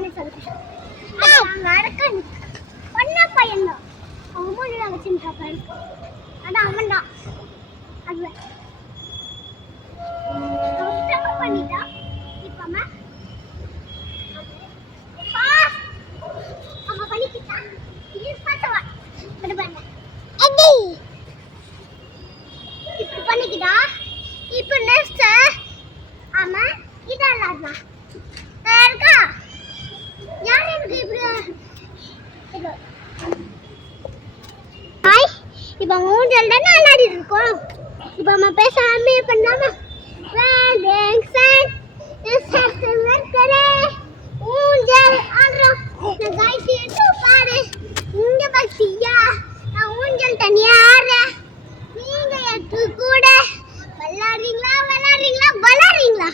பண்ண சொல்றேன். அங்க அடக்க பண்ண பையன் தான். அவன் மூணுல வச்சுட்டா பாரு. அதான் அவன் தான். அது ஸ்டாப் பண்ணிட்டா. இப்போ அம்மா பண்ணிக்கிட்டா. இது பார்த்தவா. இது பண்ண. அடி. இப்போ பண்ணிக்கிட்டா. இப்போ நெக்ஸ்ட் ஆமா இதெல்லாம் இருக்கா யார் எனக்கு இப்படி ஹாய் இப்போ மூஞ்சல் தானே விளையாடி இருக்கோம் இப்போ நம்ம பேசாமே பண்ணலாமா ஊஞ்சல் ஆடுறோம் நான் காய்ச்சி எடுத்து பாரு இங்க பக்தியா நான் ஊஞ்சல் தனியா ஆடுறேன் நீங்க எடுத்து கூட விளையாடுறீங்களா விளையாடுறீங்களா விளையாடுறீங்களா